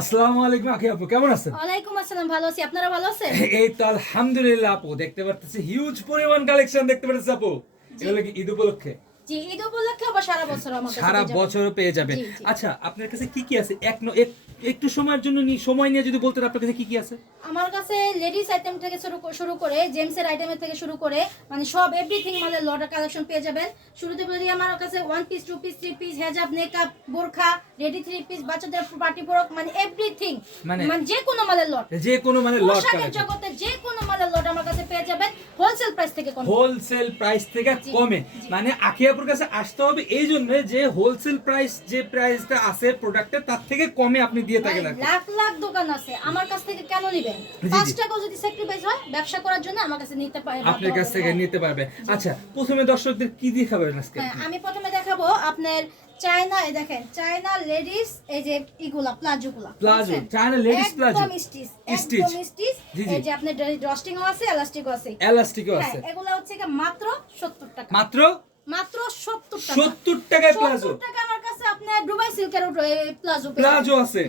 আসসালামু আলাইকুম আখি আপু, কেমন আছেন? ওয়ালাইকুম আসসালাম, ভালো আছি। আপনারা ভালো আছেন? এই তো আলহামদুলিল্লাহ আপু, দেখতে পারতেছি হিউজ পরিমাণ কালেকশন দেখতে পারতেছি আপু। এগুলো কি ঈদ উপলক্ষে? জি, ঈদ উপলক্ষে আবার সারা বছর আমার কাছে সারা পেয়ে যাবেন। বছরও পেয়ে যাবে। জি, জি। আচ্ছা, আপনার কাছে কি কি আছে? একটু সময়ের জন্য সময় নিয়ে যদি বলতেন আপনার কাছে কি কি আছে? আমার কাছে লেডিস আইটেম থেকে শুরু করে জেন্টসের আইটেমের থেকে শুরু করে মানে সব এভরিথিং মালের লটের কালেকশন পেয়ে যাবেন। শুরুতে বলে দিই, আমার কাছে 1 পিস 2 পিস 3 পিস হেজাব নেকআপ বোরখা রেডি 3 পিস বাচ্চাদের পার্টি ফ্রক মানে এভরিথিং মানে যে কোনো মালের লট, যে কোনো মানে লট পোশাকের কালেকশন, জগতে যে কোনো মালের লট আমার কাছে পেয়ে যাবেন হোলসেল প্রাইস থেকে কম। হোলসেল প্রাইস থেকে কমে। মানে আখি আপুর কাছে আসতে হবে এই জন্য যে হোলসেল প্রাইস, যে প্রাইসটা আছে প্রোডাক্টের তার থেকে কমে আপনি দিয়ে থাকেন। লাখ লাখ দোকান আছে, আমার কাছ থেকে কেন নিবেন? 5 টাকা যদি স্যাক্রিফাইস হয় ব্যবসা করার জন্য আমার কাছে নিতে পারে, আপনার কাছ থেকে নিতে পারবে। আচ্ছা, প্রথমে দর্শকদের কি দেখাবেন আজকে? আমি প্রথমে দেখাবো আপনার চায়না, এই দেখেন চায়না লেডিস, এই যে ইগুলা প্লাজোগুলা, প্লাজো, চায়না লেডিস প্লাজো, একদম স্টিচ, একদম স্টিচ। জি, জি। এই যে আপনার ড্রস্টিংও আছে, এলাস্টিকও আছে। এলাস্টিকও হ্যাঁ, আছে। এগুলা হচ্ছে কি মাত্র 70 টাকা, মাত্র মাত্র 70 টাকা। 70 টাকায় প্লাজো। 70 টাকা আমার কাছে আপনার দুবাই সিল্কের প্লাজো প্লাজো আছে।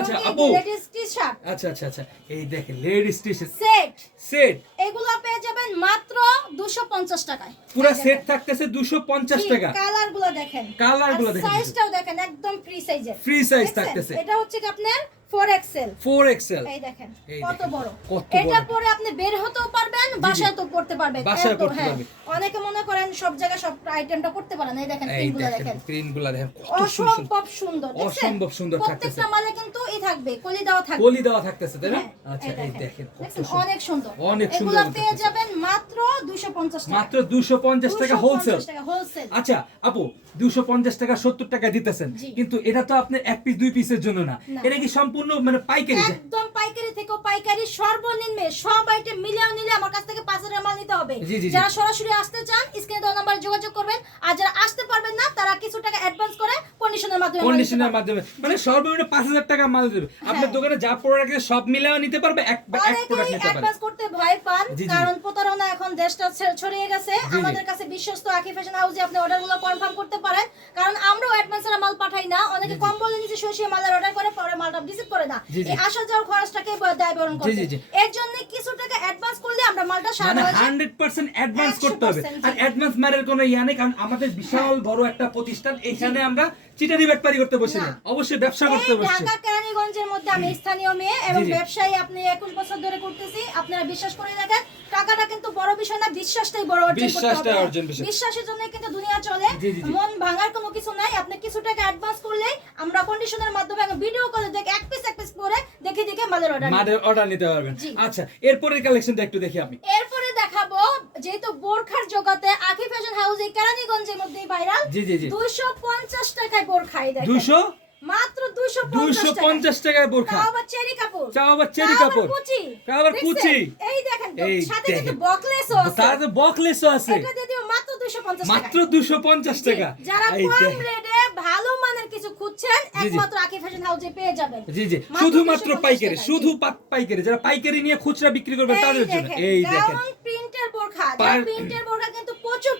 আচ্ছা আপু, লেডিস টি-শার্ট, আচ্ছা আচ্ছা আচ্ছা, এই দেখেন লেডিস টি-শার্ট সেট, সেট, এগুলা পেয়ে যাবেন মাত্র 250 টাকায়। পুরো সেট থাকতেছে 250 টাকা। কালারগুলো দেখেন, কালারগুলো দেখেন, সাইজটাও দেখেন, একদম ফ্রি সাইজের, ফ্রি সাইজ থাকতেছে। এটা হচ্ছে কি আপনার 4XL, 4XL। এই দেখেন এই কত দেখেন, বড়। কত এটা বড়। পরে আপনি বের হতেও পারবেন, বাসায় তো পড়তে পারবেন। বাসায় এত, পড়তে হ্যাঁ। পারবে। অনেকে মনে করেন সব জায়গায় সব আইটেমটা করতে পারেন। এই দেখেন এই প্রিন্টগুলো দেখেন দেখেন, প্রিন্টগুলো দেখেন কত সুন্দর, অসম্ভব সুন্দর, দেখছেন? অসম্ভব সুন্দর থাকতেছে। প্রত্যেকটা মালে কিন্তু থাকবে কলি দেওয়া থাকবে, কলি দেওয়া থাকতেছে, তাই না? হ্যাঁ, আচ্ছা এই দেখেন কত দেখছেন? সুন্দর, অনেক সুন্দর, অনেক সুন্দর এগুলা পেয়ে থাকতেছে। যাবেন মাত্র 250 টাকা, মাত্র 250 টাকা হোলসেল। 250 টাকা হোলসেল। আচ্ছা আপু, 250 টাকা 70 টাকা দিতেছেন, জি। কিন্তু এটা তো আপনি এক পিস দুই পিসের জন্য না, না। এটা কি সম্পূর্ণ মানে পাইকারি? একদম পাইকারি থেকে পাইকারি, সর্বনিম্ন সব আইটেম মিলিয়ে নিলে আমার কাছ থেকে 5,000 মাল নিতে হবে। জি, জি, জি। যারা সরাসরি আসতে চান স্ক্রিনে দেওয়া নাম্বারে যোগাযোগ করবেন, আর যারা আসতে পারবেন না তারা কিছু টাকা অ্যাডভান্স করে কন্ডিশনের মাধ্যমে মাল নিতে কন্ডিশনের পারবেন। মাধ্যমে, মানে সর্বনিম্ন 5000 টাকা মাল দেবে আপনার হ্যাঁ। দোকানে। যা প্রোডাক্ট আছে সব মিলাও নিতে পারবে, এক প্রোডাক্ট অনেকেই নিতে পারবে। অ্যাডভান্স করতে ভয় পান, জি, জি। কারণ প্রতারণা এখন দেশটা ছড়িয়ে গেছে। জি। আমাদের কাছে বিশ্বস্ত আকি ফ্যাশন হাউসে আপনি অর্ডারগুলো কনফার্ম করতে পারেন, কারণ আমরাও অ্যাডভান্স এর মাল পাঠাই না। অনেকে জি, জি। কম বলে নিচে সরিয়ে মালের অর্ডার করে, পরে মালটা রিসিভ করে না। জি, জি। এই আসা যাওয়ার খরচটাকে দায় বহন জি, করতে, জি, জি। এর জন্য কিছু টাকা অ্যাডভান্স করলে আমরা মালটা সারা মানে বাংলাদেশে 100% অ্যাডভান্স করতে হবে। 100% আর জি। অ্যাডভান্স মারের কোনো ইয়া নেই, কারণ আমাদের বিশাল বড় একটা প্রতিষ্ঠান, এখানে আমরা চিটারি ব্যাপারি করতে বসি না, না। অবশ্যই ব্যবসা করতে এই বসছি। ঢাকা কেরানীগঞ্জের মধ্যে আমি স্থানীয় মেয়ে এবং জি, জি। ব্যবসায়ী, আপনি 21 বছর ধরে করতেছি। আপনারা বিশ্বাস করে দেখেন, টাকাটা কিন্তু বড় বিষয় না, বিশ্বাসটাই বড় অর্জন করতে বিশ্বাসটাই হবে। অর্জন বিষয়। বিশ্বাসের জন্য কিন্তু দুনিয়া চলে। জি, জি, জি। মন ভাঙার কোনো কিছু নাই। আপনি কিছু টাকা অ্যাডভান্স করলেই আমরা কন্ডিশনের মাধ্যমে ভিডিও কলে দেখে এক পিস করে দেখে মালের অর্ডার মাদের অর্ডার নিতে পারবেন। জি। আচ্ছা, এরপরের কালেকশনটা একটু দেখি আমি। এরপরে দেখাবো, যেহেতু বোরখার জগতে আকি ফ্যাশন হাউস এই কেরানীগঞ্জের মধ্যেই ভাইরাল। জি, জি, জি। 250 টাকায় বোরখাই দেখেন, 200 মাত্র 250 টাকা। 250 টাকায় বোরখা। তাও আবার চেরি কাপড়, তাও আবার চেরি তাও আবার কাপড়, কুচি, তাও আবার দেখছেন? কুচি। এই দেখেন তো, এই সাথে দেখেন। কিন্তু বকলেসও আছে। তার তো বকলেসও আছে। এটা দিয়ে দিও মাত্র 250 টাকা। মাত্র 250 টাকা। যারা এই কম দেখেন। রেটে ভালো মানের কিছু খুঁজছেন, জি, জি। একমাত্র আকি ফ্যাশন হাউসে পেয়ে যাবেন। জি জি, মাত্র শুধুমাত্র 250 পাইকারি, টাকা। শুধু পাইকারি, যারা পাইকারি নিয়ে খুচরা বিক্রি করবে তাদের জন্য। এই দেখেন গাউন প্রিন্টের বোরখা, পার- প্রিন্টের বোরখা কিন্তু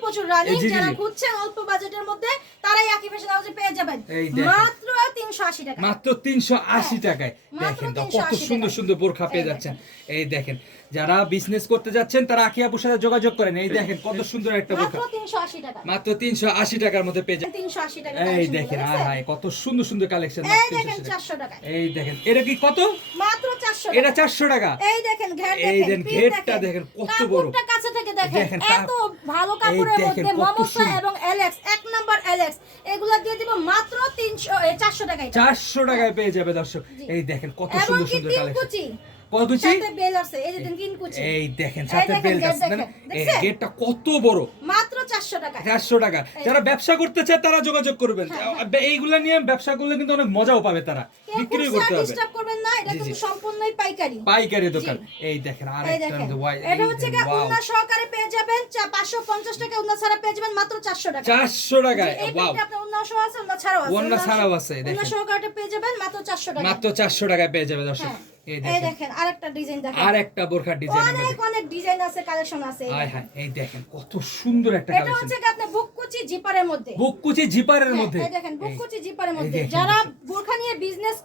প্রচুর রানিং। জি, জি, যারা জি। খুঁজছেন অল্প বাজেটের মধ্যে, তারাই আকি ফ্যাশন হাউসে পেয়ে যাবেন এই দেখেন। মাত্র 380 টাকা। মাত্র 380 টাকায়। মাত্র দেখেন তো কত 380 সুন্দর টাকায়। সুন্দর বোরখা পেয়ে এই যাচ্ছেন। এই দেখেন, যারা বিজনেস করতে যাচ্ছেন তারা আখি আপুর সাথে যোগাযোগ করেন। এই দেখেন কত সুন্দর একটা মাত্র বোরখা, 380 টাকা। মাত্র 380 টাকার মধ্যে পেয়ে যাচ্ছেন। 380 টাকা। এই দেখেন, আর হাই কত সুন্দর সুন্দর কালেকশন। এই দেখেন 400 টাকা। এই দেখেন, এটা কি কত? মাত্র 400 এটা টাকা। 400 টাকা। এই দেখেন ঘের এই দেখেন, দেন print ঘেরটা দেখেন কত বড়। কাপড়টা কাছে থেকে দেখেন, দেখেন, এত ভালো কাপড়ের এই দেখেন মধ্যে কত মমসা সুন্দর। এবং এলেক্স, এক নাম্বার এলেক্স, এগুলা দিয়ে দিব মাত্র 400 টাকায়। 400 টাকায় পেয়ে যাবে দর্শক। জি। এই দেখেন কত এবং সুন্দর কি সুন্দর তিন কালেকশন। কুচি, কত কুচি? সাথে বেল আছে, এই যে তিন কুচি। এই দেখেন এই সাথে দেখেন, বেল্ট গেট আছে, দেখেন, এই দেখছেন? গেটটা কত বড়। মাত্র 400 টাকা। 400 টাকা। যারা ব্যবসা করতে চায় তারা যোগাযোগ করবেন। এইগুলা নিয়ে ব্যবসা করলে কিন্তু অনেক মজাও পাবে তারা, কেউ বিক্রি খুচরা করতে হবে। ডিস্টার্ব করবেন না, এটা জি, জি। কিন্তু সম্পূর্ণই পাইকারি। পাইকারি দোকান। জি। এই দেখেন আর এই একটা দেখেন, ওয়াই, এটা হচ্ছে কি উন্না সহকারে পেয়ে যাবেন 550 টাকা, উন্না ছাড়া পেয়ে যাবেন মাত্র 400 টাকা। 400 টাকায়। এই ওয়াও, প্রিন্টে আপনার উন্না সহ আছে, উন্না ছাড়াও আছে। উন্না ছাড়াও আছে, উন্না দেখেন। সহকারে পেয়ে যাবেন মাত্র 400 টাকা। মাত্র 400 টাকায় পেয়ে যাবে দর্শক। হ্যাঁ। এই এই দেখেন, দেখেন আরেকটা ডিজাইন দেখেন, আর একটা বোরখার ডিজাইন আমরা অনেক দেখি। অনেক ডিজাইন আছে, কালেকশন আছে। এই হায় দেখেন। হায়, এই দেখেন কত সুন্দর একটা এটা কালেকশন। হচ্ছে কি আপনার বুককুচি জিপারের মধ্যে। বুককুচি জিপারের হ্যাঁ, মধ্যে। এই দেখেন বুককুচি জিপারের এই মধ্যে। দেখেন যারা দর্শক। বোরখা নিয়ে বিজনেস